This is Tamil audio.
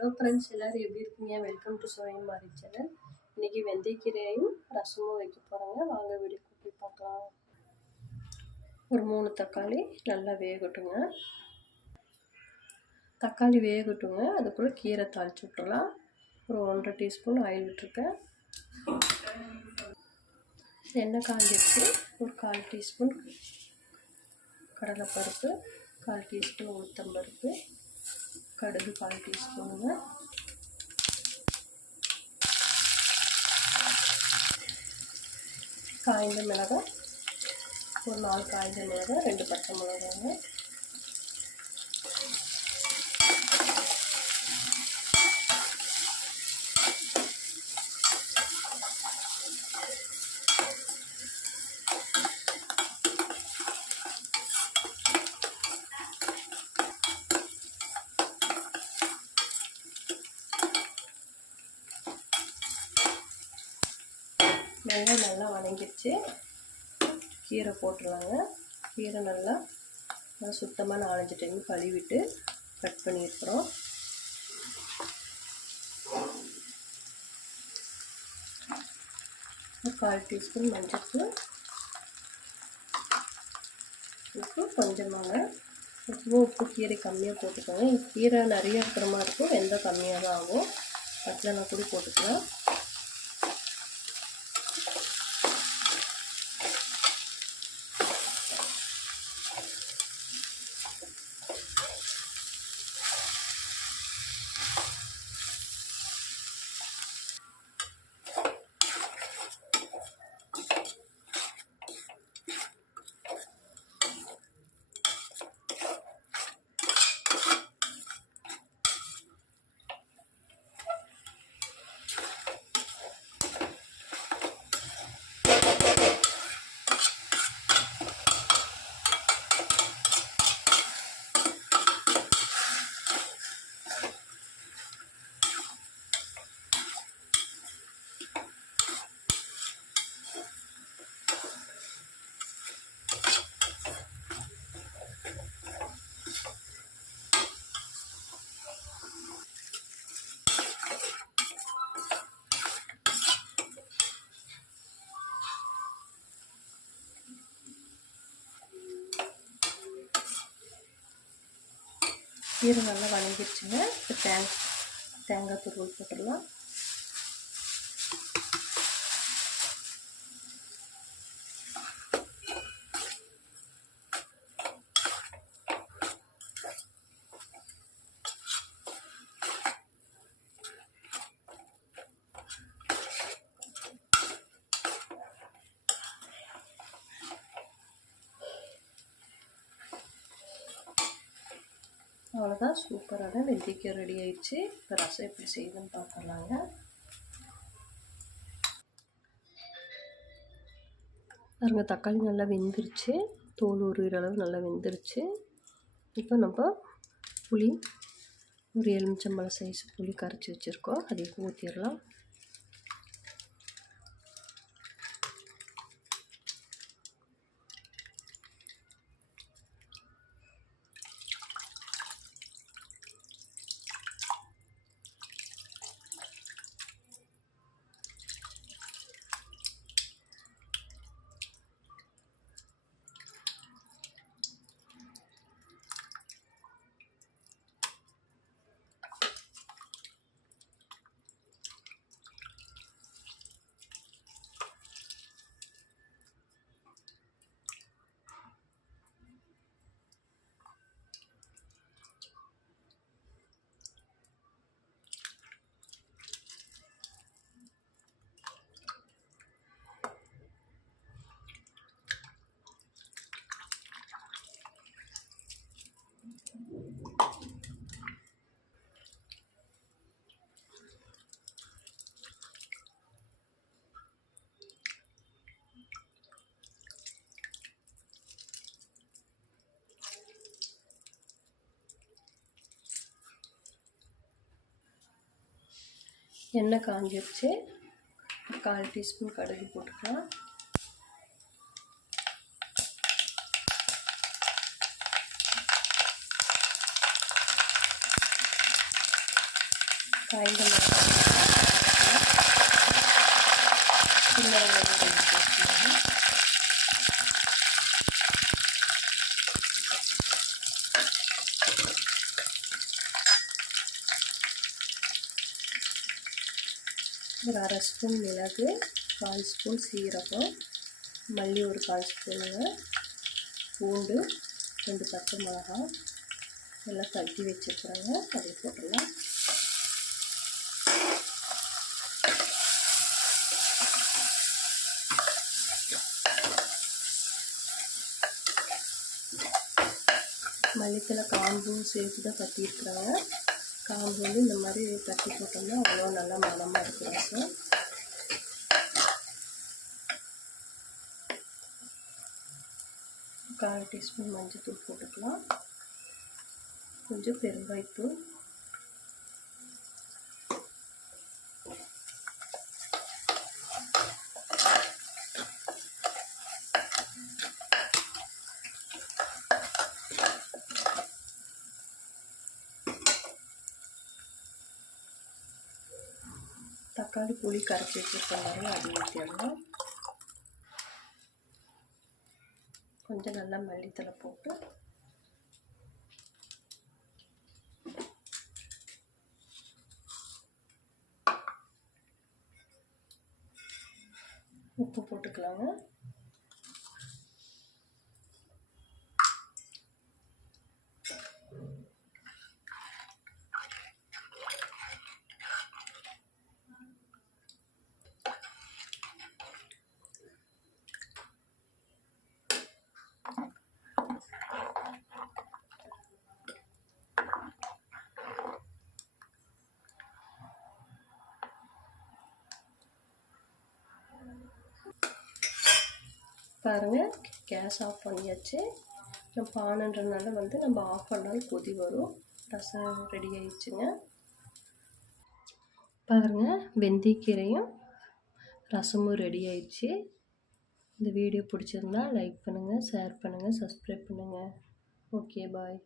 ஹலோ ஃப்ரெண்ட்ஸ் எல்லோரும் எப்படி இருக்கீங்க? வெல்கம் டு சோயம் மாரி சேனல் இன்றைக்கி வெந்தயக்கீரையும் ரசமும் வைக்க போகிறாங்க வாங்க வீடியோ கூட்டி பார்க்கலாம். ஒரு மூணு தக்காளி நல்லா வேகட்டுங்க. தக்காளி வேகட்டுங்க. அதுக்குள்ளே கீரை தாளிச்சு விட்டுலாம் ஒரு ஒன்றரை டீஸ்பூன் ஆயில் விட்டுருக்கேன். எண்ணெய் காஞ்சிடுச்சு ஒரு கால் டீஸ்பூன் கடலைப்பருப்பு கால் டீஸ்பூன் உளுத்தம்பருப்பு. கடுகு கால் டீஸ்பூனுங்க காய்ந்த மிளகாய் ஒரு நாலு காய்ந்த மிளகாய் ரெண்டு பச்சை மிளகாங்க வெங்காயம் நல்லா வணங்கிடுச்சு கீரை போட்டுடலாங்க. கீரை நல்லா நல்லா சுத்தமாக நாலஞ்சு டைம் கழுவிட்டு கட் பண்ணியிருக்கிறோம் கால் டீஸ்பூன் மஞ்சள் உப்பு கொஞ்சமாக உப்பு உப்பு கீரை கம்மியாக போட்டுக்கோங்க. கீரை நிறைய இருக்கிற மாதிரி இருக்கும். எந்த கம்மியாக தான் ஆகும் பட்டலனா கூட போட்டுக்கலாம். கீரை நல்லா வணங்கிடுச்சுங்க இப்போ தேங்காய் தேங்காய் துருவல் போட்டுடலாம். அவ்வளோதான் சூப்பரான வெந்திக்க ரெடி ஆயிடுச்சு. இப்போ ரசம் எப்படி செய்யுதுன்னு பார்க்கலாங்க பாருங்க தக்காளி நல்லா வெந்துருச்சு. தோல் உருகிற அளவு நல்லா வெந்துருச்சு. இப்போ நம்ம புளி ஒரு எலுமிச்சம்பழம் சைஸ் புளி கரைச்சி வச்சுருக்கோம். அதையும் ஊற்றிடலாம் எண்ணெய் காஞ்சிருச்சு. கால் டீஸ்பூன் கடுகு போட்டுக்கலாம். காய்ந்த மிளகாய் சின்ன வெங்காயம் ரெண்டு சேர்த்துக்கோங்க ஒரு அரை ஸ்பூன் மிளகு கால் ஸ்பூன் சீரகம் மல்லி ஒரு கால் ஸ்பூனுங்க பூண்டு ரெண்டு பச்சை மிளகாய் எல்லாம் தட்டி வச்சுருக்குறேங்க அதை போட்டுடலாம். மல்லித்தலை காம்பும் சேர்த்து தான் கட்டியிருக்கிறாங்க. காம்பு வந்து இந்த மாதிரி தட்டி போட்டோம்னா அவ்வளோ நல்லா மனமாக இருக்கும் ரசம். கால் டீஸ்பூன் மஞ்சள்தூள் போட்டுக்கலாம். கொஞ்சம் பெருங்காய்த்தூள். தக்காளி புளி கரைச்சி வச்சுருக்கோம் அது ஊற்றிடணும் கொஞ்சம் நல்லா மல்லித்தலை போட்டு. உப்பு போட்டுக்கலாங்க. பாருங்கள் கேஸ் ஆஃப் பண்ணியாச்சு. நம்ம பானன்றதுனால வந்து நம்ம ஆஃப் பண்ணாலும் கொதி வரும். ரசம் ரெடி ஆயிடுச்சுங்க. பாருங்கள் வெந்தயக்கீரையும் ரசமும் ரெடி ஆயிடுச்சு. இந்த வீடியோ பிடிச்சிருந்தா லைக் பண்ணுங்கள் ஷேர் பண்ணுங்கள் சப்ஸ்கிரைப் பண்ணுங்கள் ஓகே பாய்